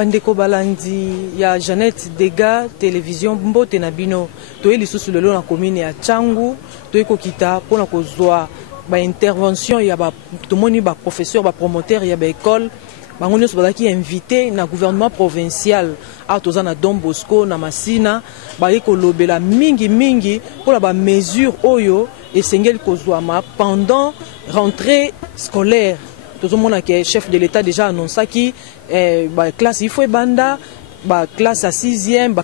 Bandeko balandi ya Jeannette Dega télévision mbote na bino toye lisusu lelo na commune ya Tchangu toye kokita pona kozwa ba intervention ya ba tomoni ba professeur ba promoteur ya ba école bango nyonso bazaki invité na gouvernement provincial a tozana Don Bosco na Masina ba kolobela mingi pour la ba mesure oyo esengeli kozwama pendant rentrée scolaire. Tout le monde qui est chef de l'État déjà annoncé qui classe il faut banda classe à 6e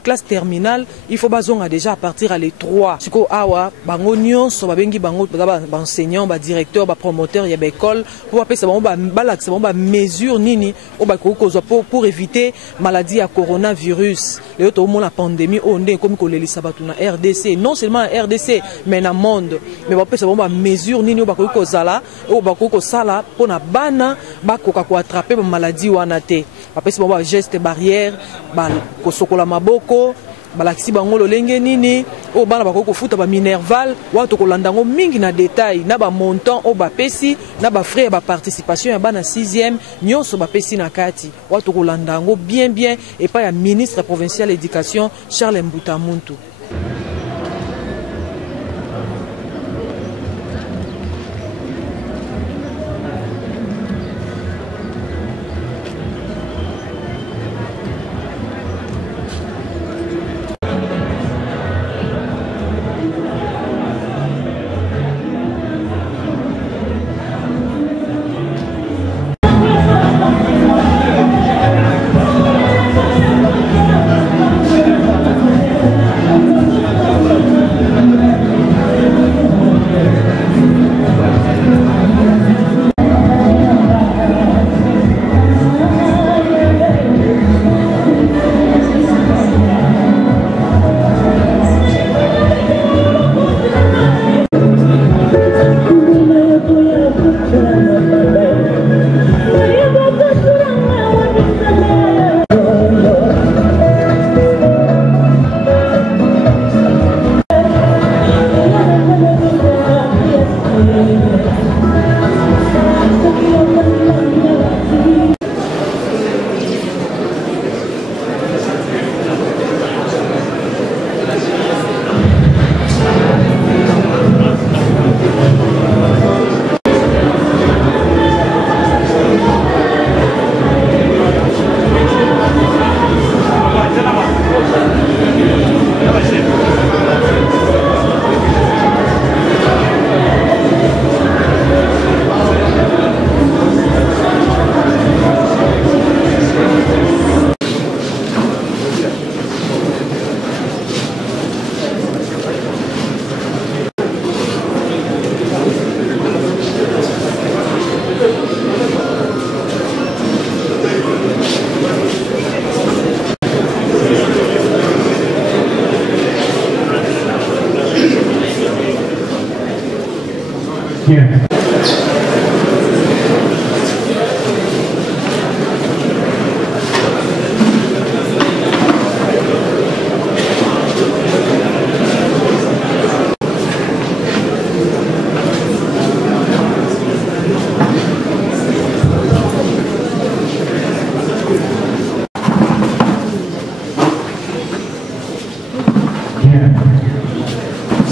classe terminale il faut bazonga déjà à partir à les 3 siko awa bango nyonso babengi bango enseignant directeur promoteur ya école pour appeler ça balax ba mesure nini o ba kozwa pour éviter maladie à coronavirus le to mo la pandémie on ndé comme ko lelisa batu na RDC non seulement RDC mais na monde mais ba appeler ça ba mesure nini o ba kozala o ba sala pona bana ba koka ko attraper ba maladie wana te appeler ça ba geste barrière kosokola maboko balakisi bango lolenge nini o bana bakoko futa ba minerval wato kolandango mingi na détail na ba montant o ba pesi na ba frais ba participation ya bana 6e nyonso ba pesi na kati wato kolandango bien et pas ya ministre provincial éducation Charles Mbuta Muntu.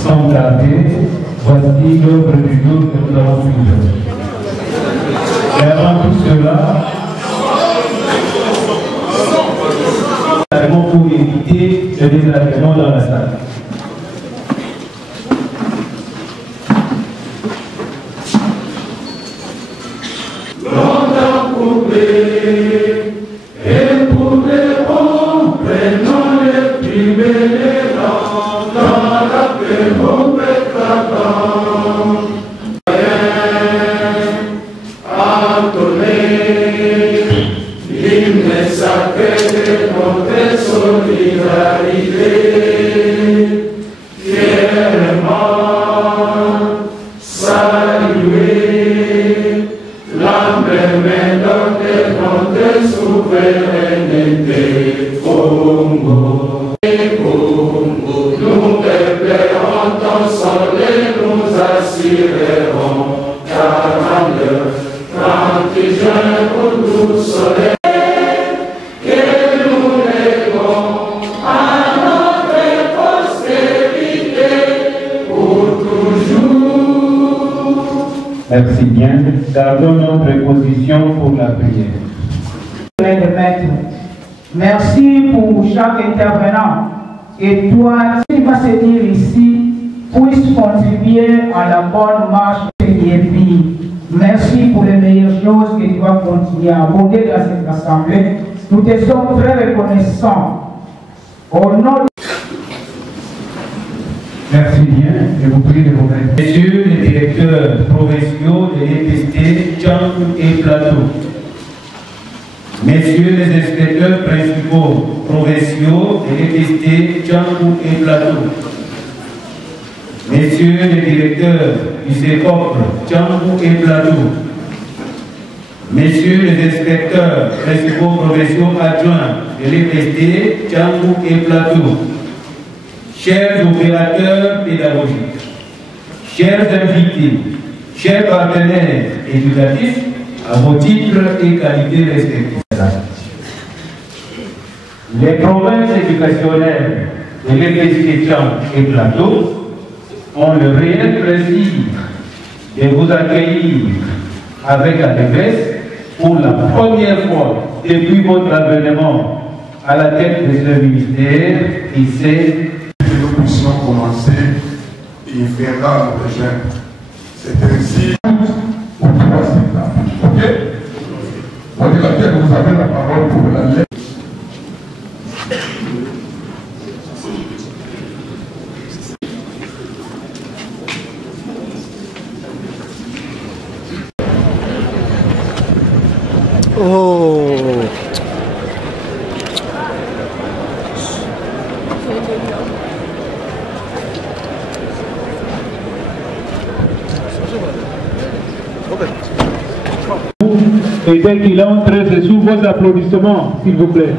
Sans tarder, voici l'œuvre du jour que nous avons fini. Et avant tout cela, pour éviter le désagrément dans la salle. Merci bien. Gardons notre position pour la prière. Merci pour chaque intervenant. Et toi, qui va se dire ici, puisse contribuer à la bonne marche de l'IEPI. Merci pour les meilleures choses que tu vas continuer à aborder dans cette assemblée. Nous te sommes très reconnaissants. Au nom de... Merci bien. Je vous prie de vous mettre. Messieurs les directeurs provinciaux de l'EPST, Tchangou et Plateau. Messieurs les inspecteurs principaux provinciaux de l'EPST, Tchangou et Plateau. Messieurs les directeurs du CECOP, Tchangou et Plateau. Messieurs les inspecteurs principaux provinciaux adjoints de l'EPST, Tchangou et Plateau. Chers opérateurs pédagogiques, chers invités, chers partenaires éducatifs, à vos titres et qualités respectifs. Les provinces éducationnelles de l'EPST et Plateau ont le réel plaisir de vous accueillir avec allégresse pour la première fois depuis votre avènement à la tête de ce ministère qui s'est... Que nous puissions commencer et faire nos rejoindre. C'est ainsi pour pouvoir s'établir. Ok? On dit que vous avez la parole pour la lettre. Oh. Et dès qu'il entre, c'est sous vos applaudissements, s'il vous plaît.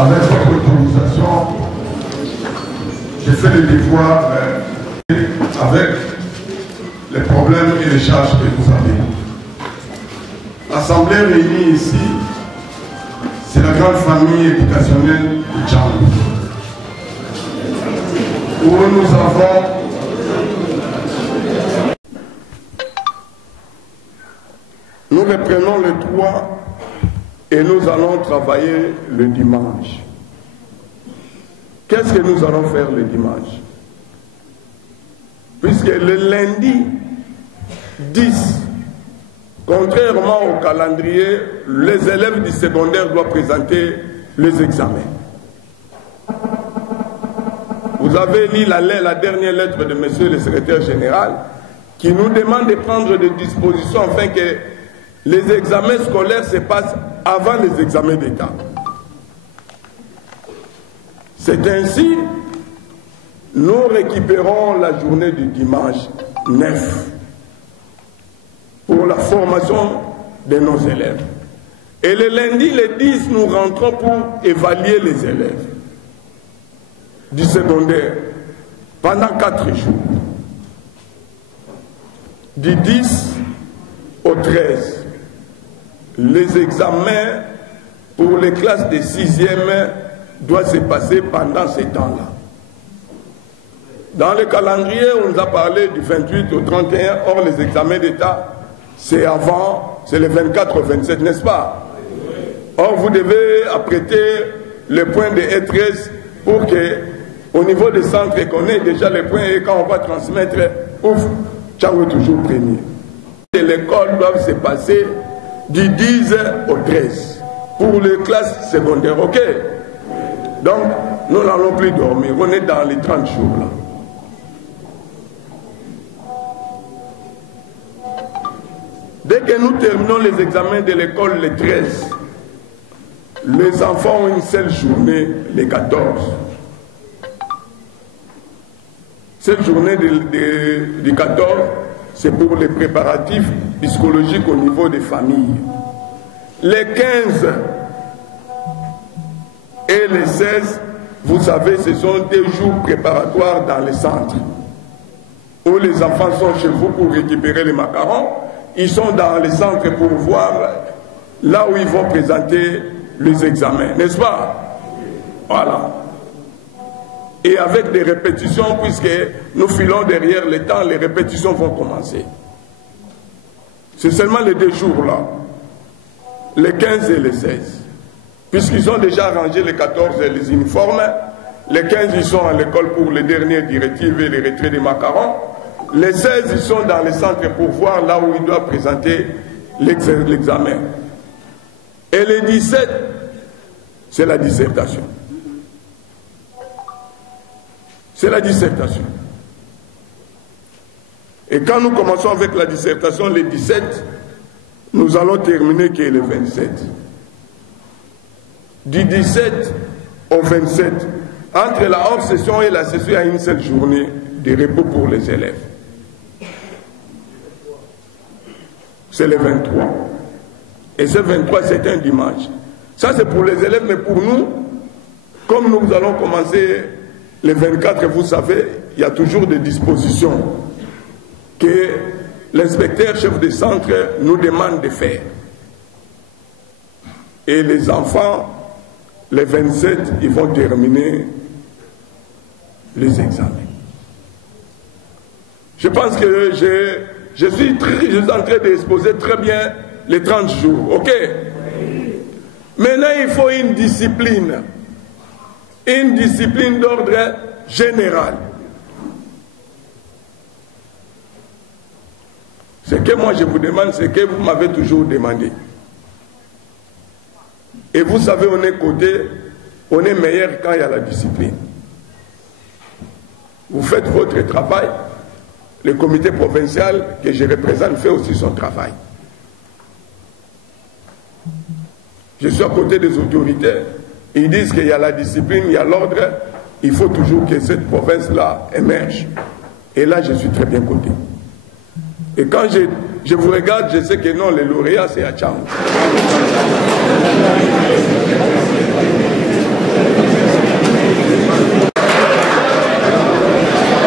Avec votre autorisation, je fais le devoir avec les problèmes et les charges que vous avez. L'Assemblée réunie ici, c'est la grande famille éducationnelle de Tchangou, où nous avons nous reprenons le 3 et nous allons travailler le dimanche. Qu'est-ce que nous allons faire le dimanche? Puisque le lundi 10, contrairement au calendrier, les élèves du secondaire doivent présenter les examens. Vous avez lu la dernière lettre de monsieur le secrétaire général qui nous demande de prendre des dispositions afin que les examens scolaires se passent avant les examens d'État. C'est ainsi, nous récupérons la journée du dimanche 9 pour la formation de nos élèves. Et le lundi, le 10, nous rentrons pour évaluer les élèves du secondaire pendant 4 jours. Du 10 au 13. Les examens pour les classes de 6e doivent se passer pendant ces temps-là. Dans le calendrier, on nous a parlé du 28 au 31, or les examens d'État, c'est avant, c'est le 24 au 27, n'est-ce pas? Or, vous devez apprêter le point de E13 pour que, au niveau des centres, qu'on ait déjà les points et quand on va transmettre, ouf, Tchangou est toujours premier. L'école doit se passer du 10 au 13 pour les classes secondaires, ok? Donc, nous n'allons plus dormir, on est dans les 30 jours là. Dès que nous terminons les examens de l'école le 13, les enfants ont une seule journée, le 14. Cette journée du 14, c'est pour les préparatifs psychologiques au niveau des familles. Les 15, Et les 16, vous savez, ce sont des jours préparatoires dans les centres, où les enfants sont chez vous pour récupérer les macarons. Ils sont dans les centres pour voir là où ils vont présenter les examens, n'est-ce pas? Voilà. Et avec des répétitions, puisque nous filons derrière le temps, les répétitions vont commencer. C'est seulement les 2 jours-là, les 15 et les 16. Puisqu'ils ont déjà rangé les 14 et les uniformes, les 15 ils sont à l'école pour les dernières directives et les retraits des macarons, les 16 ils sont dans les centres pour voir là où ils doivent présenter l'examen. Et les 17, c'est la dissertation. C'est la dissertation. Et quand nous commençons avec la dissertation, les 17, nous allons terminer qui est le 27. Du 17 au 27, entre la hors-session et la session, il y a une seule journée de repos pour les élèves. C'est le 23. Et ce 23, c'est un dimanche. Ça, c'est pour les élèves, mais pour nous, comme nous allons commencer le 24, vous savez, il y a toujours des dispositions que l'inspecteur chef de centre nous demande de faire. Et les enfants, les 27, ils vont terminer les examens. Je pense que je suis en train d'exposer très bien les 30 jours, ok? Maintenant, il faut une discipline d'ordre général. Ce que moi je vous demande, c'est que vous m'avez toujours demandé. Et vous savez, on est meilleur quand il y a la discipline. Vous faites votre travail, le comité provincial que je représente fait aussi son travail. Je suis à côté des autorités, ils disent qu'il y a la discipline, il y a l'ordre, il faut toujours que cette province-là émerge. Et là, je suis très bien coté. Et quand je vous regarde, je sais que non, les lauréats, c'est à Tchang.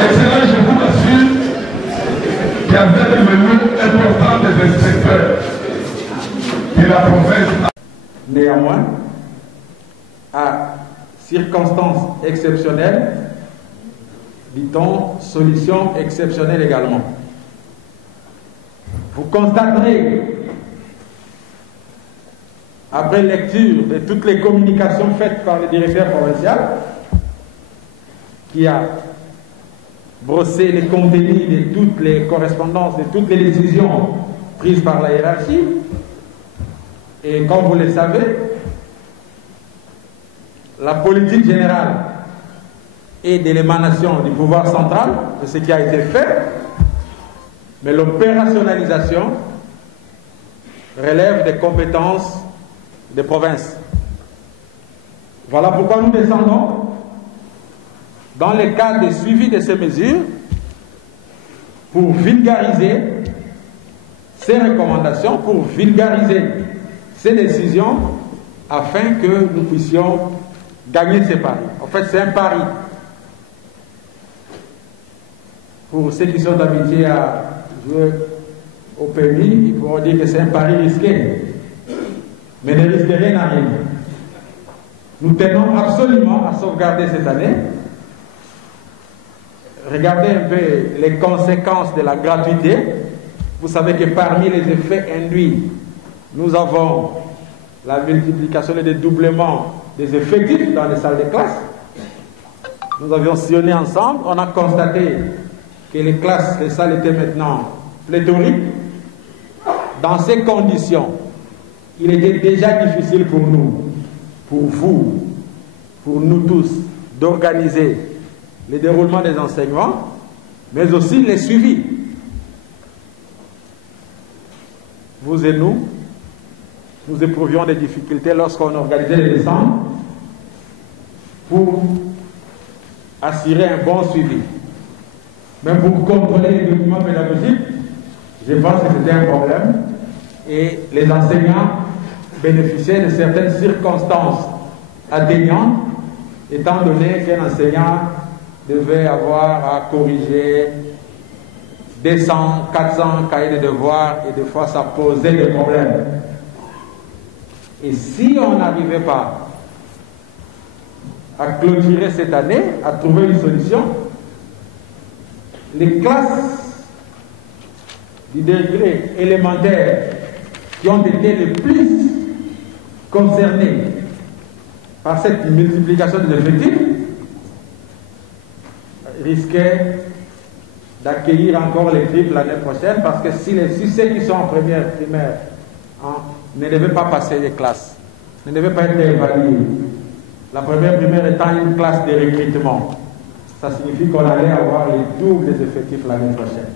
Excellent, je vous assure qu'il y avait devenu important des inspecteurs de la province. Néanmoins, à circonstances exceptionnelles, dit-on, solution exceptionnelle également. Vous constaterez, après lecture de toutes les communications faites par le directeur provincial, qui a brossé les contenus de toutes les correspondances, de toutes les décisions prises par la hiérarchie, et comme vous le savez, la politique générale est de l'émanation du pouvoir central, de ce qui a été fait, mais l'opérationnalisation relève des compétences des provinces. Voilà pourquoi nous descendons dans le cadre de suivi de ces mesures pour vulgariser ces recommandations, pour vulgariser ces décisions, afin que nous puissions gagner ces paris. En fait, c'est un pari. Pour ceux qui sont habitués à jouer au PMI, ils pourront dire que c'est un pari risqué. Mais ne risquez rien à rien. Nous tenons absolument à sauvegarder cette année. Regardez un peu les conséquences de la gratuité. Vous savez que parmi les effets induits, nous avons la multiplication et le dédoublement des effectifs dans les salles de classe. Nous avions sillonné ensemble, on a constaté que les classes, les salles étaient maintenant pléthoriques. Dans ces conditions, il était déjà difficile pour nous, pour vous, pour nous tous, d'organiser le déroulement des enseignements, mais aussi les suivis. Vous et nous éprouvions des difficultés lorsqu'on organisait les descentes pour assurer un bon suivi. Même pour contrôler les documents pédagogiques, je pense que c'était un problème. Et les enseignants bénéficiaient de certaines circonstances atteignante, étant donné qu'un enseignant devait avoir à corriger des 100, 400 cahiers de devoirs, et des fois ça posait des problèmes. Et si on n'arrivait pas à clôturer cette année, à trouver une solution, les classes du degré élémentaire qui ont été les plus concernées par cette multiplication des effectifs risquaient d'accueillir encore les triples l'année prochaine, parce que si ceux qui sont en première primaire ne devaient pas passer les classes, ne devaient pas être évalués, la première primaire étant une classe de recrutement, ça signifie qu'on allait avoir les doubles des effectifs l'année prochaine.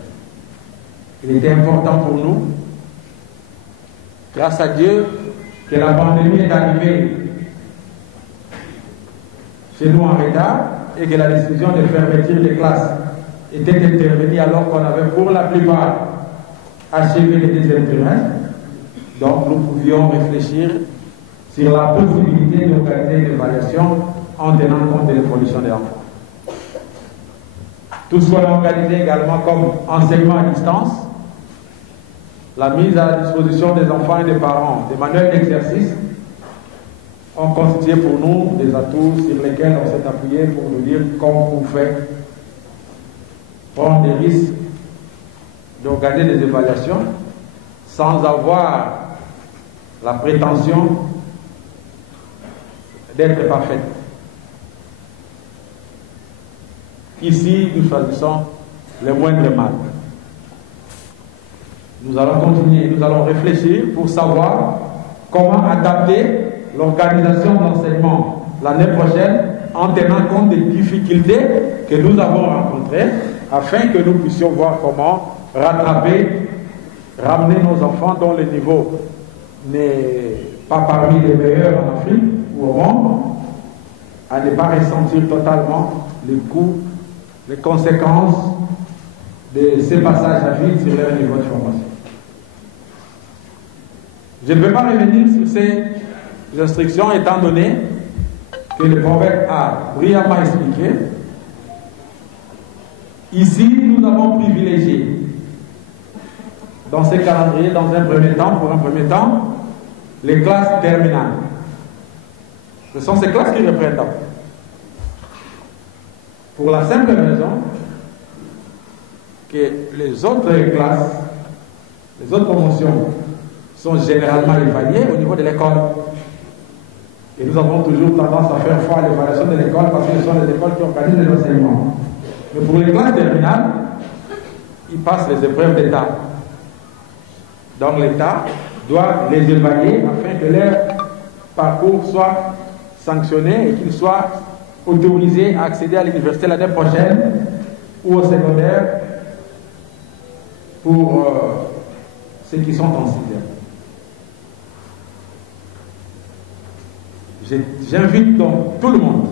Il était important pour nous, grâce à Dieu, que la pandémie est arrivée chez nous en retard et que la décision de fermeture des classes était intervenue alors qu'on avait pour la plupart achevé les deuxièmes trimestres. Donc nous pouvions réfléchir sur la possibilité d'organiser une évaluation en tenant compte de l'évolution des enfants. Tout ce qu'on a organisé également comme enseignement à distance, la mise à disposition des enfants et des parents des manuels d'exercice ont constitué pour nous des atouts sur lesquels on s'est appuyé pour nous dire comment on fait prendre des risques d'organiser des évaluations sans avoir la prétention d'être parfaite. Ici, nous choisissons le moindre mal. Nous allons continuer, nous allons réfléchir pour savoir comment adapter l'organisation de l'enseignement l'année prochaine en tenant compte des difficultés que nous avons rencontrées, afin que nous puissions voir comment rattraper, ramener nos enfants dont le niveau n'est pas parmi les meilleurs en Afrique ou au monde, à ne pas ressentir totalement les coûts, les conséquences de ces passages à vide sur leur niveau de formation. Je ne peux pas revenir sur ces instructions étant donné que le prophète a brillamment expliqué. Ici, nous avons privilégié dans ces calendriers, pour un premier temps, les classes terminales. Ce sont ces classes qui reprennent. Pour la simple raison que les autres classes, les autres promotions sont généralement évaluées au niveau de l'école. Et nous avons toujours tendance à faire foi à l'évaluation de l'école parce que ce sont les écoles qui organisent les enseignements. Mais pour les classes terminales, ils passent les épreuves d'État. Donc l'État doit les évaluer afin que leur parcours soit sanctionné et qu'ils soient autorisés à accéder à l'université l'année prochaine ou au secondaire pour ceux qui sont en sixième. J'invite donc tout le monde,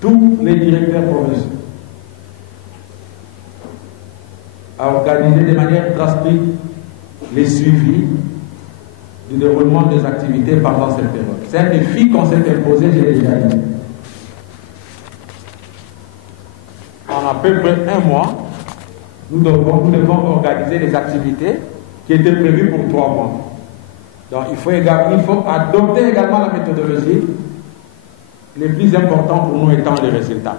tous les directeurs provinciaux, à organiser de manière drastique les suivis du déroulement des activités pendant cette période. C'est un défi qu'on s'est imposé, j'ai déjà dit. En à peu près un mois, nous devons organiser les activités qui étaient prévues pour 3 mois. Donc il faut adopter également la méthodologie. Le plus important pour nous étant les résultats.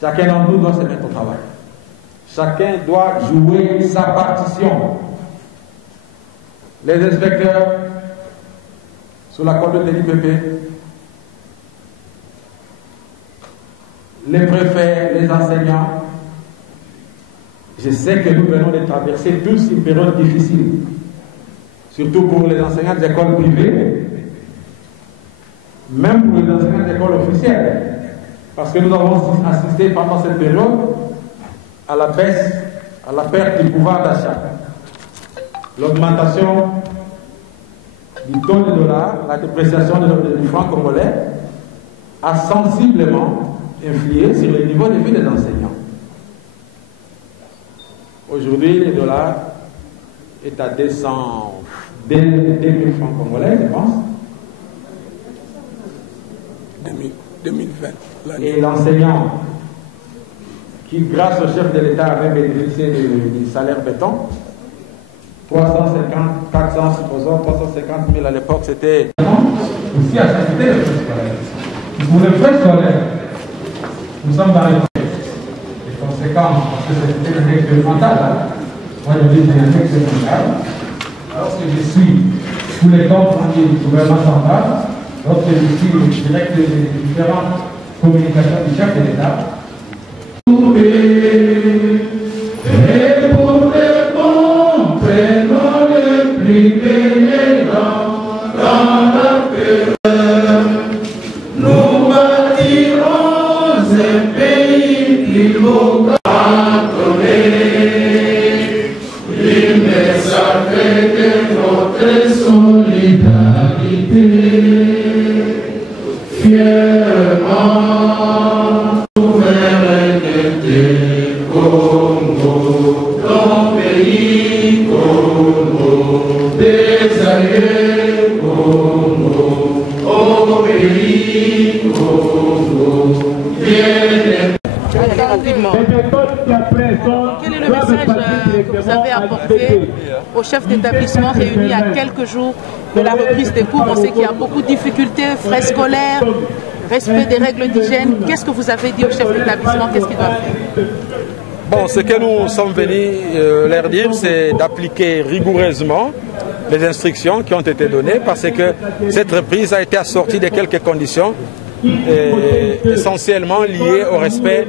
Chacun d'entre nous doit se mettre au travail. Chacun doit jouer sa partition. Les inspecteurs, sous la conduite de l'IPP, les préfets, les enseignants. Je sais que nous venons de traverser tous une période difficile, surtout pour les enseignants des écoles privées, même pour les enseignants des écoles officielles, parce que nous avons assisté pendant cette période à la baisse, à la perte du pouvoir d'achat. L'augmentation du taux de dollar, la dépréciation du franc congolais a sensiblement influé sur le niveau de vie des enseignants. Aujourd'hui, le dollar est à 2 000 francs congolais, je pense. 2020. Et l'enseignant qui, grâce au chef de l'État, avait bénéficié du salaire béton, 350, 400, supposons, 350 000 à l'époque, c'était... Aussi à s'assister les frais scolaires. Pour les frais scolaires, nous sommes dans les conséquences, parce que c'était un expérimental. Moi, je dis que c'est un expérimental. Lorsque je suis sous les comptes rendus du gouvernement central, lorsque je suis le direct des différentes communications du chef de l'État, et pour les bons, prenons le plus vénérant dans la paix. Nous bâtirons un pays qui vaut il est sacré de notre solidarité. Fièrement, souveraineté, Congo, ton pays, Congo, des alliés, Congo, au pays, Congo, bien. Rapidement. Quel est le message que vous avez apporté aux chefs d'établissement réunis à quelques jours de la reprise des cours? On sait qu'il y a beaucoup de difficultés, frais scolaires, respect des règles d'hygiène. Qu'est-ce que vous avez dit aux chefs d'établissement? Qu'est-ce qu'ils doivent faire? Bon, ce que nous sommes venus leur dire, c'est d'appliquer rigoureusement les instructions qui ont été données, parce que cette reprise a été assortie de quelques conditions essentiellement liées au respect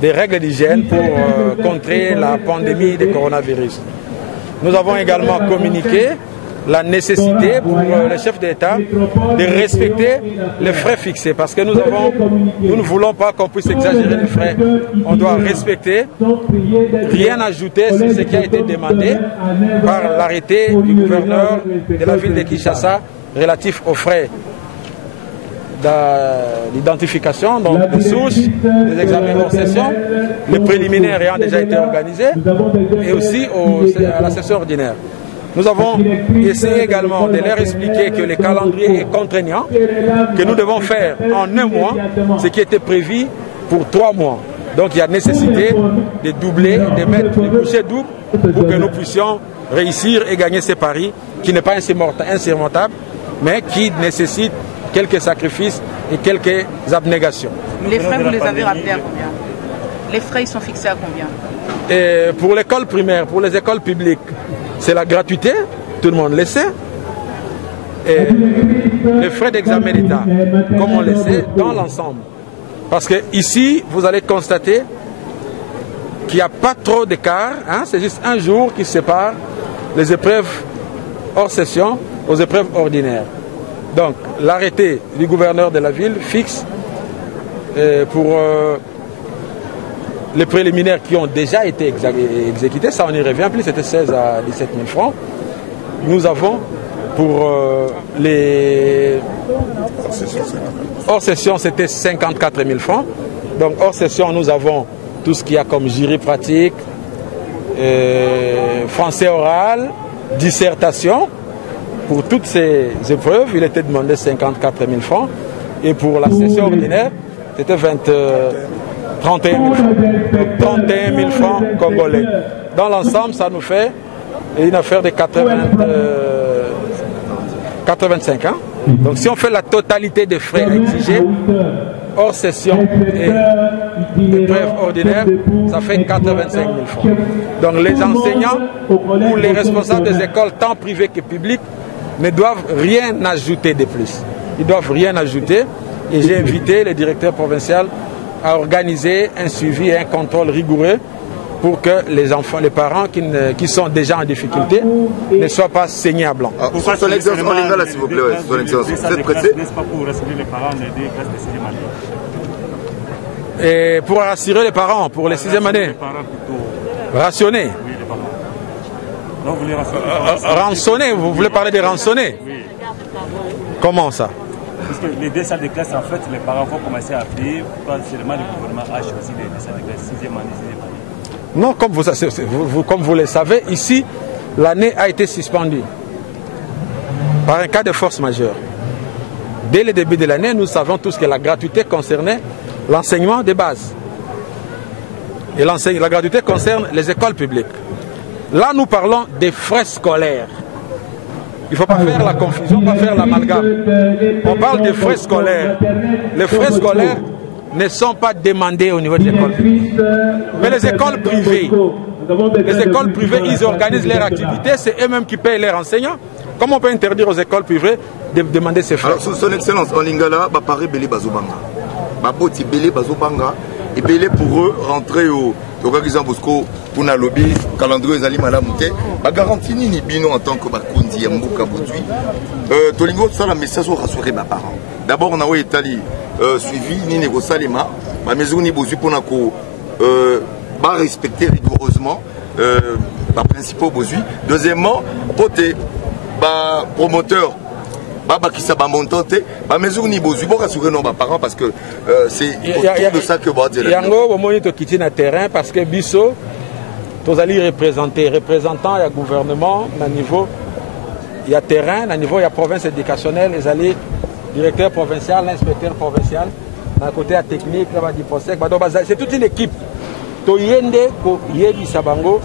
des règles d'hygiène pour contrer la pandémie du coronavirus. Nous avons également communiqué la nécessité pour le chef d'État de respecter les frais fixés, parce que nous ne voulons pas qu'on puisse exagérer les frais. On doit respecter, rien ajouter sur ce qui a été demandé par l'arrêté du gouverneur de la ville de Kinshasa relatif aux frais d'identification, donc des sources, des examens hors session, les préliminaires ayant déjà été organisés, et aussi à la session ordinaire. Nous avons essayé également de leur expliquer que le calendrier est contraignant, que nous devons faire en 1 mois ce qui était prévu pour 3 mois. Donc il y a nécessité de doubler, de mettre les bouchées doubles pour que nous puissions réussir et gagner ces paris qui n'est pas insurmontable, mais qui nécessite quelques sacrifices et quelques abnégations. Les frais, vous les avez rappelés à combien? Les frais, ils sont fixés à combien? Et pour l'école primaire, pour les écoles publiques, c'est la gratuité, tout le monde le sait. Et les frais d'examen d'État, comme on le sait, dans l'ensemble. Parce que ici, vous allez constater qu'il n'y a pas trop d'écart, hein, c'est juste un jour qui sépare les épreuves hors session aux épreuves ordinaires. Donc, l'arrêté du gouverneur de la ville fixe pour les préliminaires qui ont déjà été exécutés, ça on y revient plus, c'était 16 à 17 000 francs. Nous avons pour les hors session, c'était 54 000 francs. Donc, hors session, nous avons tout ce qu'il y a comme jury pratique, français oral, dissertation. Pour toutes ces épreuves, il était demandé 54 000 francs. Et pour la session ordinaire, c'était 31 000 francs. 31 000 francs congolais. Dans l'ensemble, ça nous fait une affaire de 85 ans. Donc si on fait la totalité des frais exigés, hors session et épreuve ordinaire, ça fait 85 000 francs. Donc les enseignants ou les responsables des écoles, tant privées que publiques, ne doivent rien ajouter de plus. Ils ne doivent rien ajouter. Et j'ai invité le directeur provincial à organiser un suivi et un contrôle rigoureux pour que les enfants, les parents qui sont déjà en difficulté ne soient pas saignés à blanc. Pourquoi son excellence, on est là s'il vous plaît, son excellence. Vous êtes pressé? N'est-ce pas pour rassurer les parents des classes de 6e année? Et pour rassurer les parents, pour les 6e année, rationner. Oui, les parents. Non, vous voulez rassurer rançonner, vous voulez parler de rançonner? Oui. Comment ça? Parce que les 2 salles de classe, en fait, les parents vont commencer à payer, pas seulement le gouvernement a choisi les 2 salles de classe 6e année, 6e année. Non, comme vous le savez, ici, l'année a été suspendue par un cas de force majeure. Dès le début de l'année, nous savons tous que la gratuité concernait l'enseignement de base. Et la gratuité concerne les écoles publiques. Là, nous parlons des frais scolaires. Il ne faut pas faire la confusion, pas faire l'amalgame. On parle des frais scolaires. Les frais scolaires ne sont pas demandés au niveau des écoles publiques. Mais les écoles privées, ils organisent leur activité, c'est eux-mêmes qui payent leurs enseignants. Comment on peut interdire aux écoles privées de demander ces frais? Alors, son Excellence, en Lingala, Paris Bélé Bazobanga. Baboti Bélé Bazobanga. Et Bélé pour eux, rentrer au Togakizan Bosco, pour la lobby, calendrier Zali Madame Mouté, ba garantie ni bino en tant que Bakundi Yambuka Boudui. Tolingo, ça la message au rassurer mes parents. D'abord, on a étalé suivi, ni négocié les mains, ma maison ni bosu pour n'ako respecter rigoureusement les principaux bosu. Deuxièmement, côté promoteur. Baba qui s'est monté, ma maison ni bosu pour rassurer nos parents parce que c'est autour de ça que va dire. Yango au moment où quitter le terrain parce que biso tous allez représenter représentant il gouvernement à niveau il y a terrain à niveau il y a province éducationnelle les allez directeur provincial l'inspecteur provincial d'un côté la technique là du procès c'est toute une équipe to yende ko yebi sabango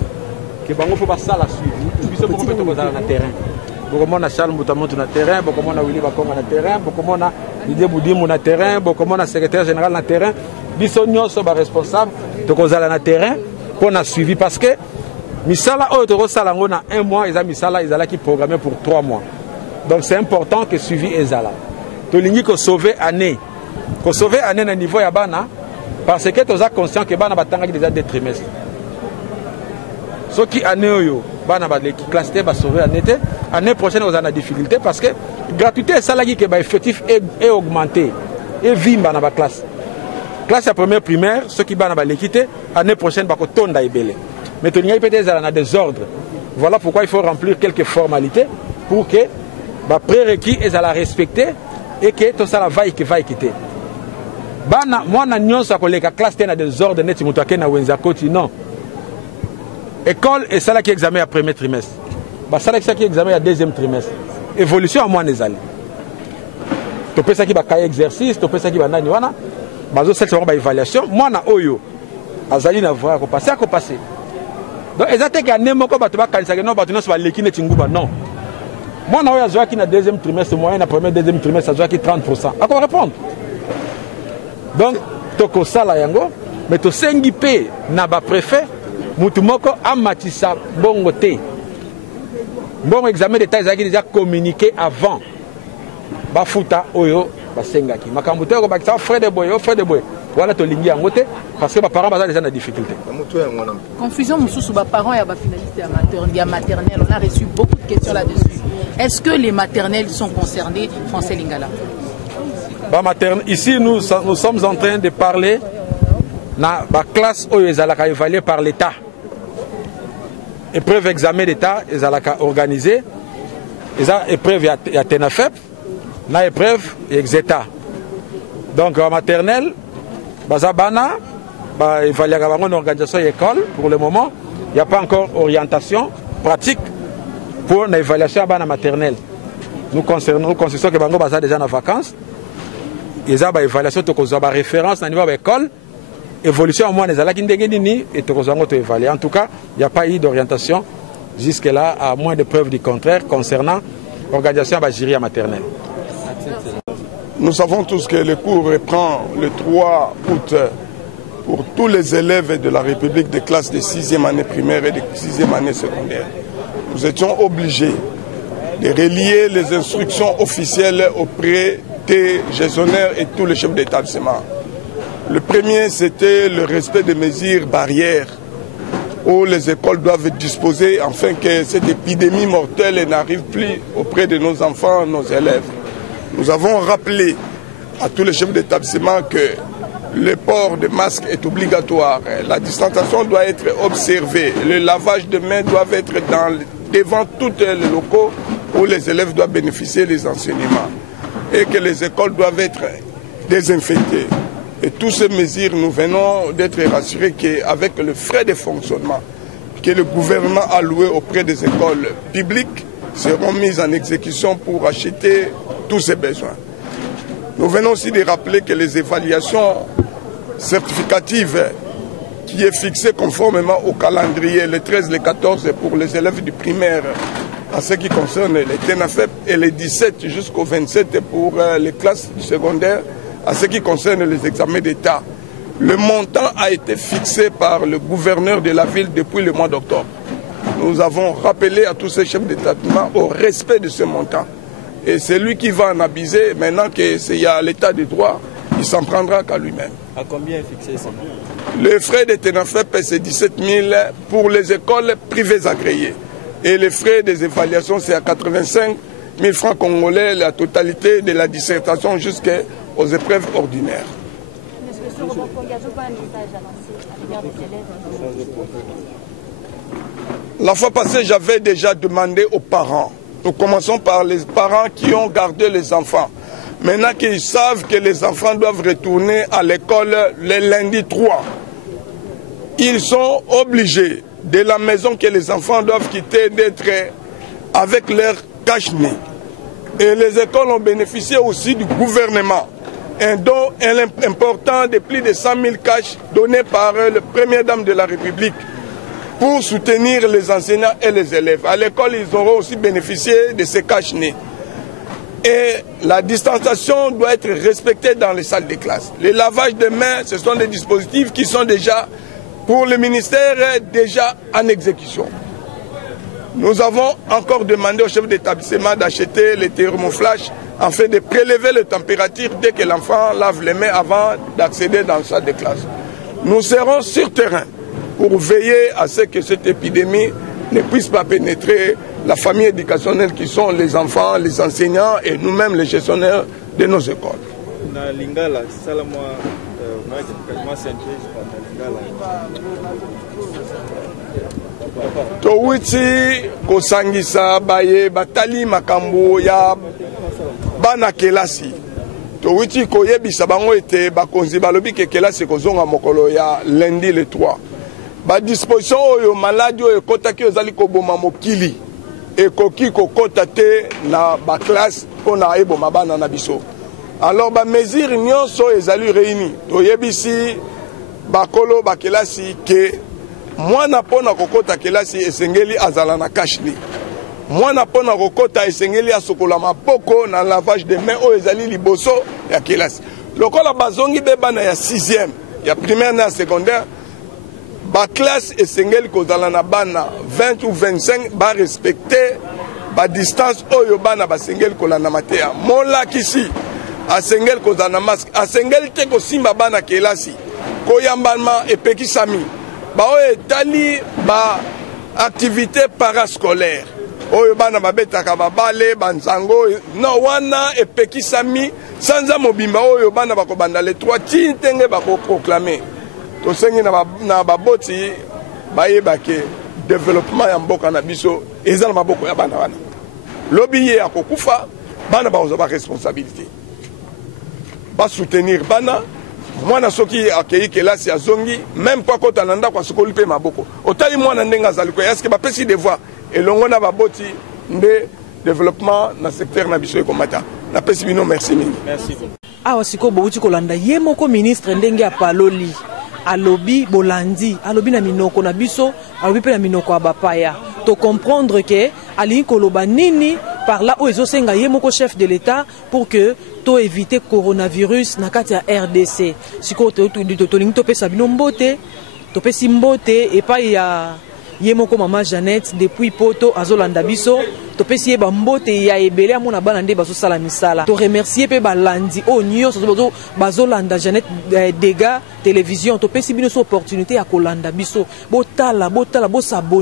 que bango faut pas ça la suivi biso pour mettre dans le terrain. Beaucoup de Charles Moutamontou sur le terrain, beaucoup de Willy Bakonga sur le terrain, beaucoup de Didier Boudimou sur le terrain, beaucoup de secrétaire général sur le terrain. Bissonio sont responsables de causer sur le terrain pour nous suivi parce que Misala Otoro Salango dans 1 mois, ils ont Misala ils qui programmé pour 3 mois. Donc c'est important que suivi Ezala. Tolingi ko sauver année. Ko sauver année au niveau yabana parce que tu as conscient que bana batanga déjà 2 trimestres. Ce qui année yo bana ba l'équipe classe T va sauver année prochaine vous en a difficulté parce que gratuité salarié que ba effectif est augmenté et vimba dans la classe à première primaire ceux qui bana ba l'équité année prochaine ba ko tonda ebele mais tu n'y a peut-être dans des ordres voilà pourquoi il faut remplir quelques formalités pour que ba prérequis et à la respecter et que tout ça la vaille quitter bana moi na nyonso ko leka classe T na des ordres net mutake na wenza koti non. École et ça là qui examen à premier trimestre. Ça là qui examen à deuxième trimestre. Évolution à moins des années. Tu peux ça qui va cahier exercice, tu peux ça qui va nani wana. Bazo c'est vraiment évaluation. Moi na oyo. Azali na voir passer à passer. Donc exactement qu'à n'importe quoi tu vas cancer non tu non sur l'équipe tinguba non. Moi na oyo azwa qui na deuxième trimestre moyen na premier deuxième trimestre azwa qui 30%. À quoi répondre? Donc toko sala yango mais to sengi pe na ba préfet Moutoumoko amatissa bongo te. Bon examen d'état ils déjà communiqué avant. Bafuta oyo basengaki. Makambuto ko bakisa frère de boy. Voilà to lingi angote parce que mes parents sont déjà en difficulté. Confusion mususu ba parents et ba finalité à maternelle. On a reçu beaucoup de questions là-dessus. Est-ce que les maternelles sont concernées français lingala? Ici nous sommes en train de parler na ba classe oyo ezalaka évaluée par l'État. Épreuve examen d'État ezalaka organisé. Eza épreuve ya TENAFEP, na épreuve exeta. Donc en maternelle, bazabana ba évaluaka bango une organisation école pour le moment, il n'y a pas encore orientation pratique pour l'évaluation bana maternelle. Nous considérons que bango baza déjà en vacances. Eza ba évaluation to kozwa ba référence na niveau ba école. Évolution au moins les ala qui ndengeni et te évaluer. En tout cas, il n'y a pas eu d'orientation jusque-là, à moins de preuves du contraire concernant l'organisation de la jury maternelle. Nous savons tous que le cours reprend le 3 août pour tous les élèves de la République de classe de 6e année primaire et de 6e année secondaire. Nous étions obligés de relier les instructions officielles auprès des gestionnaires et tous les chefs d'établissement. Le premier, c'était le respect des mesures barrières où les écoles doivent disposer afin que cette épidémie mortelle n'arrive plus auprès de nos enfants, nos élèves. Nous avons rappelé à tous les chefs d'établissement que le port de masque est obligatoire, la distanciation doit être observée, le lavage de mains doit être devant tous les locaux où les élèves doivent bénéficier des enseignements et que les écoles doivent être désinfectées. Et toutes ces mesures, nous venons d'être rassurés qu'avec le frais de fonctionnement, que le gouvernement a loués auprès des écoles publiques seront mises en exécution pour acheter tous ces besoins. Nous venons aussi de rappeler que les évaluations certificatives qui est fixé conformément au calendrier, le 13, le 14 pour les élèves du primaire en ce qui concerne les TENAFEP et les 17 jusqu'au 27 pour les classes du secondaire en ce qui concerne les examens d'État. Le montant a été fixé par le gouverneur de la ville depuis le mois d'octobre. Nous avons rappelé à tous ces chefs d'établissement au respect de ce montant. Et c'est lui qui va en abuser. Maintenant qu'il y a l'état de droit, il s'en prendra qu'à lui-même. À combien est fixé ça? Les frais de TENAFEP, c'est 17 000 pour les écoles privées agréées. Et les frais des évaluations, c'est à 85 000 francs congolais, la totalité de la dissertation jusqu'aux épreuves ordinaires. La fois passée, j'avais déjà demandé aux parents. Nous commençons par les parents qui ont gardé les enfants. Maintenant qu'ils savent que les enfants doivent retourner à l'école le lundi 3, ils sont obligés, de la maison que les enfants doivent quitter, d'être avec leur cache-nez. Et les écoles ont bénéficié aussi du gouvernement. Un don important de plus de 100 000 cash donnés par la première dame de la République pour soutenir les enseignants et les élèves. À l'école, ils auront aussi bénéficié de ces cache-nez. Et la distanciation doit être respectée dans les salles de classe. Les lavages de mains, ce sont des dispositifs qui sont déjà, pour le ministère, déjà en exécution. Nous avons encore demandé au chef d'établissement d'acheter les thermoflash afin de prélever la température dès que l'enfant lave les mains avant d'accéder dans la salle de classe. Nous serons sur terrain pour veiller à ce que cette épidémie ne puisse pas pénétrer la famille éducationnelle qui sont les enfants, les enseignants et nous-mêmes les gestionnaires de nos écoles. Towiti kosangisa baye batali makambo ya bana kelasi. Towiti koyebisa bango ete bakonzi balobi ke kelasi kozonga mokolo ya lundi le 3. Ba disposition oyo maladi oyo ekotaki ozali koboma mokili ekoki kokota te na ba classe pona eboma bana na biso. Alors ba mesure nyonso ezali réuni. Toyebisi bakolo bakelasi ke mwana pona kokota kelasi esengeli azala na kashli. Mwana pona kokota esengeli asokola mapoko na lavage de mains oyo ezali liboso ya kelasi. Lokola bazongi be bana ya 6e, ya primaire na secondaire, ba classe esengeli kozala na bana 20 ou 25 ba respecter ba distance oyo bana basengeli kolanda matea. Mola kisi asengeli kozala na masque, asengeli te kosimba bana kelasi. Koyambama epekisami. Ba oyo etali ba activité parascolaire. Oyo bana babetaka babale banzango no wana epekisami sanza mobimba oyo bana bakobanda le 3 tintenge bako proclamer. To sengi na baboti bayebake développement ya mboka na biso ezala maboko ya bana wana. Lobi ye akokufa bana bazo ba responsabilité. Ba soutenir bana mwana soki akei kelasi ya zongi même pas kota nanda kwa sokoli pe maboko. Otali mwana ndenga zaliko est-ce que ba pesi devoir elongo na baboti nde développement na secteur na biso ekomata. Na pesi bino merci mingi. Merci. Awa siko bouti kolanda ye moko ministre ndenge apaloli. Alobi bolandi, alobi na minoko na biso, alobi pe na minoko abapaya. To comprendre que ali koloba nini par là où ils osenga ye moko chef de l'État pour que to éviter coronavirus na kati ya RDC. Siko to lingi to pesa bino mbote, to pesi mbote et pas ya ye moko mama Jeannette depuis poto azolanda biso to pesi ye ba mbote ya ebele amona bana nde bazo sala misala. To remercier pe balandi o nyonso bazolanda Jeannette Dega télévision to pesi bino so opportunité ya kolanda biso. Botala bo sabona